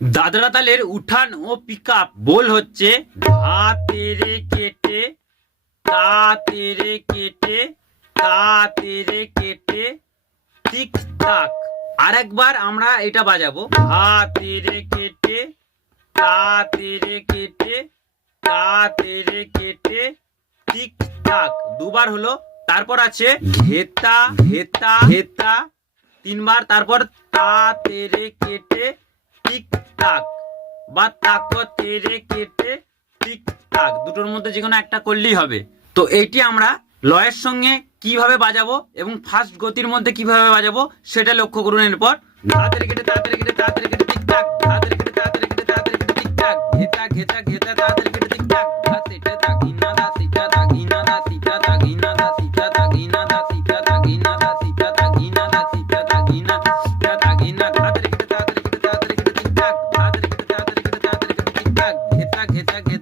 দাদরা তালের উঠান ও পিকআপ বোল হচ্ছে ধা তেরে কেটে তা তেরে কেটে তা তেরে কেটে টিক তাক। আরেকবার আমরা এটা বাজাবো ধা তেরে কেটে তা তেরে কেটে তা তেরে কেটে টিক তাক, দুবার হলো। তারপর আছে ঘেতা ঘেতা ঘেতা তিনবার, তারপর তা তেরে কেটে টিক তাক বা তাক তেরে কেটে টিক তাক, দুটোর মধ্যে যে কোনো একটা করলেই হবে। তো এইটি আমরা লয়ের সঙ্গে কিভাবে বাজাবো এবং ফাস্ট গতির মধ্যে কিভাবে বাজাবো সেটা লক্ষ্য করুন। এরপর তাড়াতাড়ি কেটে তাড়াতাড়ি কেটে তাড়াতাড়ি কেটে টিক তাক, তাড়াতাড়ি কেটে তাড়াতাড়ি কেটে তাড়াতাড়ি কেটে টিক তাক, ঘেতা ঘেতা ঘেতা তাড়াতাড়ি কেটে টিক তাক, ধা তেটা তা ঘিনা দা তিটা তা ঘিনা দা তিটা তা ঘিনা দা তিটা তা ঘিনা দা তিটা তা ঘিনা দা তিটা তা ঘিনা দা তিটা তা ঘিনা তিটা তা ঘিনা, তাড়াতাড়ি কেটে তাড়াতাড়ি কেটে তাড়াতাড়ি কেটে টিক তাক, তাড়াতাড়ি কেটে তাড়াতাড়ি কেটে তাড়াতাড়ি কেটে টিক তাক, ঘেতা ঘেতা ঘেতা